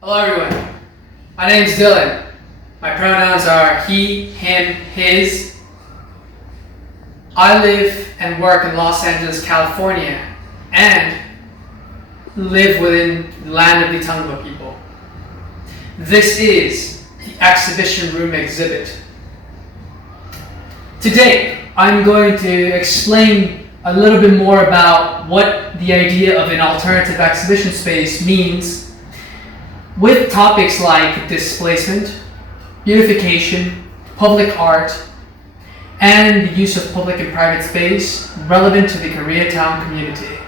Hello everyone, my name is Dylan. My pronouns are he, him, his. I live and work in Los Angeles, California, and live within the land of the Tongva people. This is the exhibition room exhibit. Today, I'm going to explain a little bit more about what the idea of an alternative exhibition space means, with topics like displacement, beautification, public art, and the use of public and private space relevant to the Koreatown community.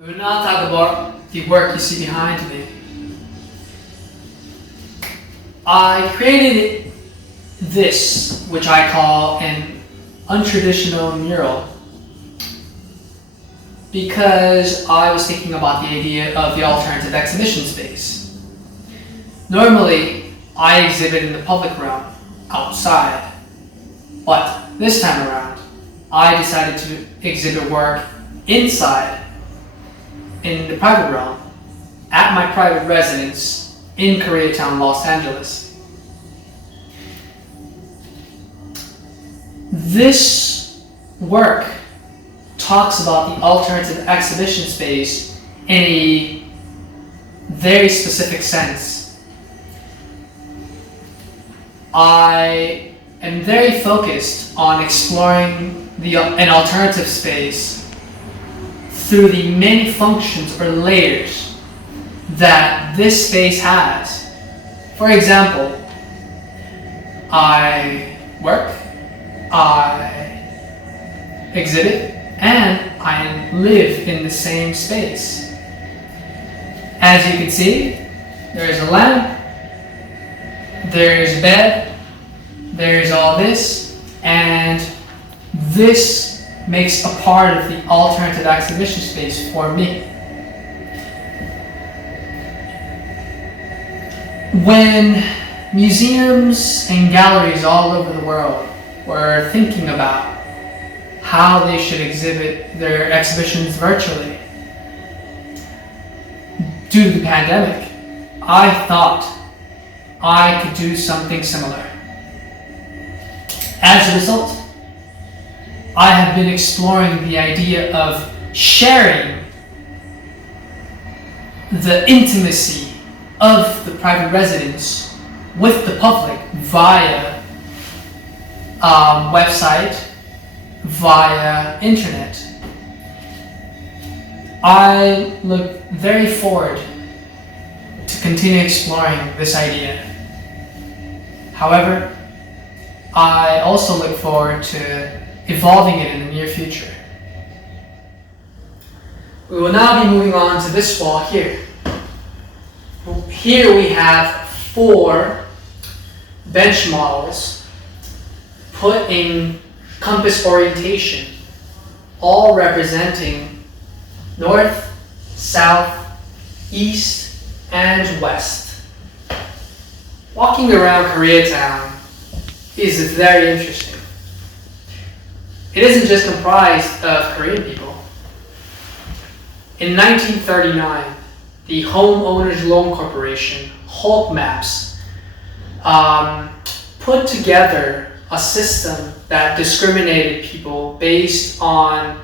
We will now talk about the work you see behind me. I created this, which I call an untraditional mural, because I was thinking about the idea of the alternative exhibition space. Normally, I exhibit in the public realm, outside, but this time around, I decided to exhibit work inside, in the private realm, at my private residence in Koreatown, Los Angeles. This work talks about the alternative exhibition space in a very specific sense. I am very focused on exploring an alternative space through the many functions or layers that this space has. For example, I work, I exhibit, and I live in the same space. As you can see, there is a lamp, there is a bed, there is all this, and this makes a part of the alternative exhibition space for me. When museums and galleries all over the world were thinking about how they should exhibit their exhibitions virtually due to the pandemic, I thought I could do something similar. As a result, I have been exploring the idea of sharing the intimacy of the private residence with the public via website, via internet. I look very forward to continue exploring this idea. However, I also look forward to evolving it in the near future. We will now be moving on to this wall here. Here we have 4 bench models put in compass orientation, all representing north, south, east, and west. Walking around Koreatown is very interesting. It isn't just comprised of Korean people. In 1939, the Homeowners Loan Corporation, Hulk Maps, put together a system that discriminated people based on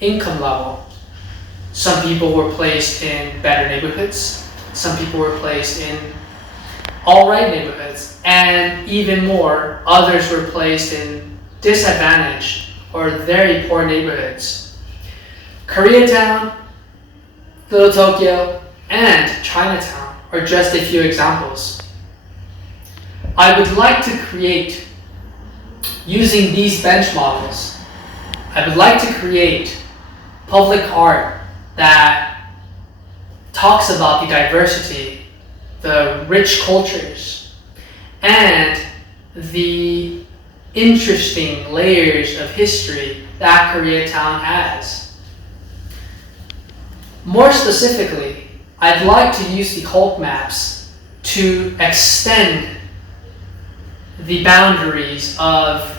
income level. Some people were placed in better neighborhoods, some people were placed in alright neighborhoods, and even more, others were placed in disadvantaged or very poor neighborhoods. Koreatown, Little Tokyo, and Chinatown are just a few examples. I would like to create, using these bench models, I would like to create public art that talks about the diversity, the rich cultures, and the interesting layers of history that Koreatown has. More specifically, I'd like to use the Hulk maps to extend the boundaries of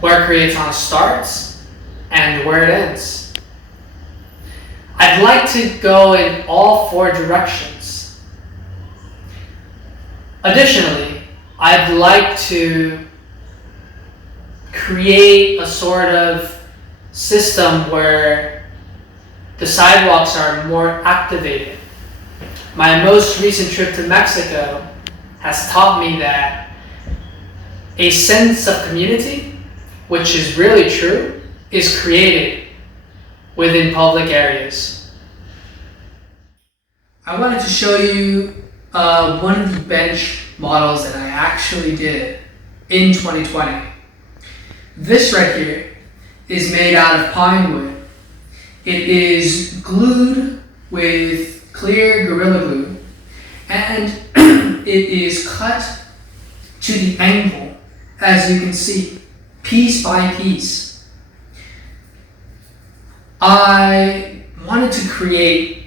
where Koreatown starts and where it ends. I'd like to go in all four directions. Additionally, I'd like to create a sort of system where the sidewalks are more activated. My most recent trip to Mexico has taught me that a sense of community, which is really true, is created within public areas. I wanted to show you one of the bench models that I actually did in 2020. This right here is made out of pine wood. It is glued with clear Gorilla Glue, and it is cut to the angle, as you can see, piece by piece. I wanted to create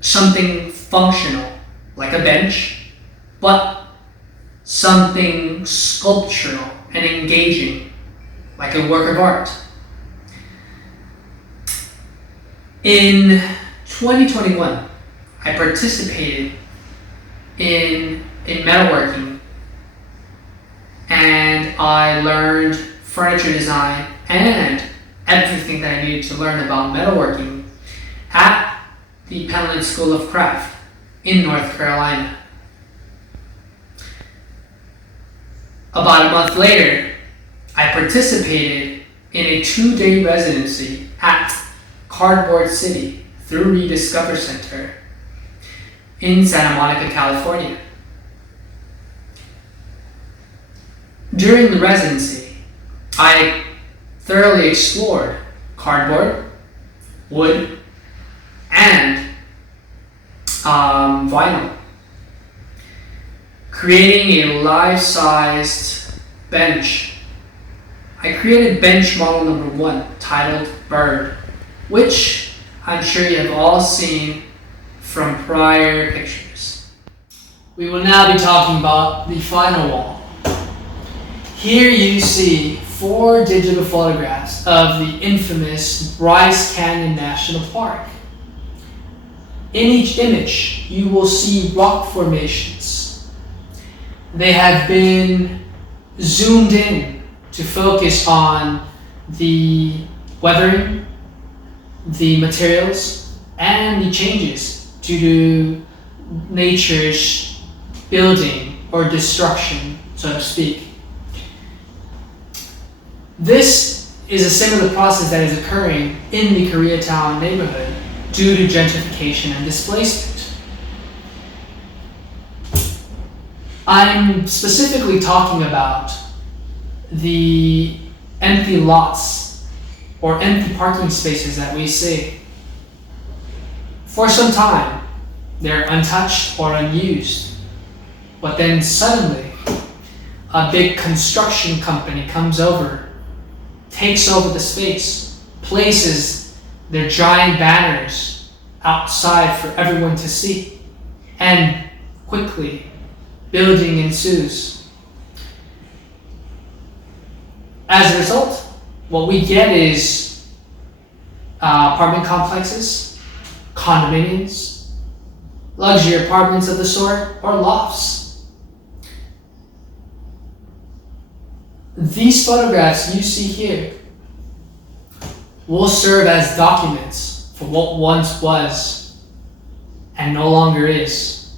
something functional, like a bench, but something sculptural and engaging, like a work of art. In 2021, I participated in a metalworking, and I learned furniture design and everything that I needed to learn about metalworking at the Penland School of Craft in North Carolina. About a month later, I participated in a 2-day residency at Cardboard City through Rediscover Center in Santa Monica, California. During the residency, I thoroughly explored cardboard, wood, and vinyl, creating a life-sized bench. I created bench model number 1, titled Bird, which I'm sure you have all seen from prior pictures. We will now be talking about the final wall. Here you see 4 digital photographs of the infamous Bryce Canyon National Park. In each image, you will see rock formations. They have been zoomed in to focus on the weathering, the materials, and the changes due to nature's building or destruction, so to speak. This is a similar process that is occurring in the Koreatown neighborhood due to gentrification and displacement. I'm specifically talking about the empty lots or empty parking spaces that we see. For some time, they're untouched or unused, but then suddenly a big construction company comes over, takes over the space, places their giant banners outside for everyone to see, and quickly building ensues. As a result, what we get is apartment complexes, condominiums, luxury apartments of the sort, or lofts. These photographs you see here will serve as documents for what once was and no longer is.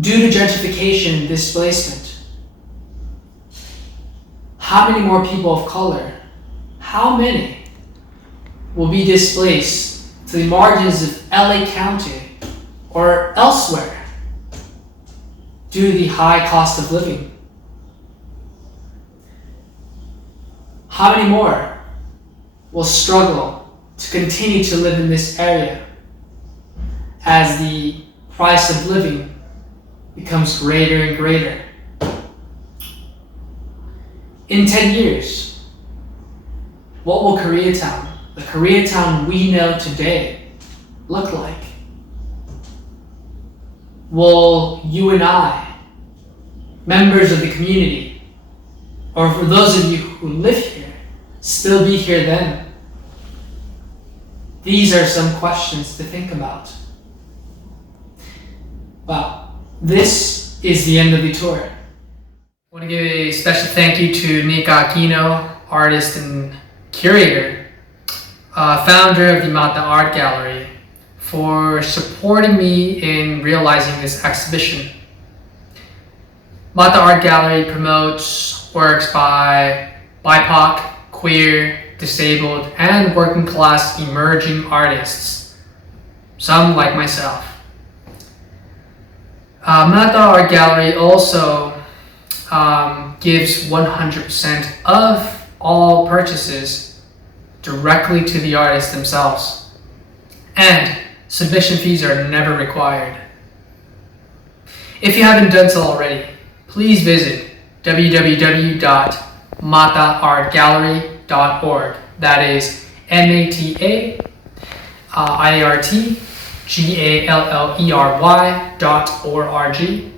Due to gentrification and displacement, how many more people of color, how many will be displaced to the margins of LA County or elsewhere due to the high cost of living? How many more will struggle to continue to live in this area as the price of living becomes greater and greater? In 10 years, what will Koreatown, the Koreatown we know today, look like? Will you and I, members of the community, or for those of you who live here, still be here then? These are some questions to think about. Well, this is the end of the tour. I want to give a special thank you to Nika Aquino, artist and curator, founder of the Mata Art Gallery, for supporting me in realizing this exhibition. Mata Art Gallery promotes works by BIPOC, queer, disabled, and working class emerging artists, some like myself. Mata Art Gallery also gives 100% of all purchases directly to the artists themselves, and submission fees are never required. If you haven't done so already, please visit www.mataartgallery.org. That is MATAARTGALLERY.org.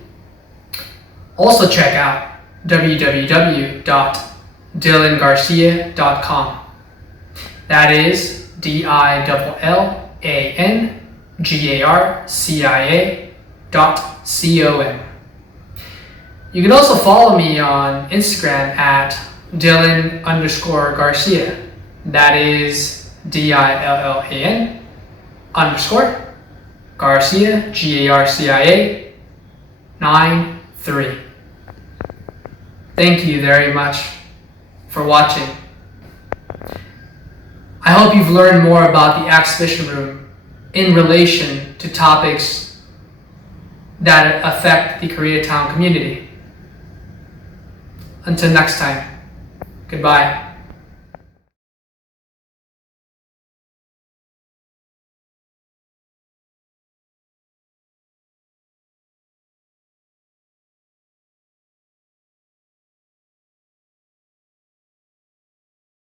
Also check out www.dillangarcia.com. That is DILLANGARCIA.com. You can also follow me on Instagram at Dillan_Garcia. That is DILLAN_Garcia, GARCIA 93. Thank you very much for watching. I hope you've learned more about the exhibition room in relation to topics that affect the Koreatown community. Until next time, goodbye.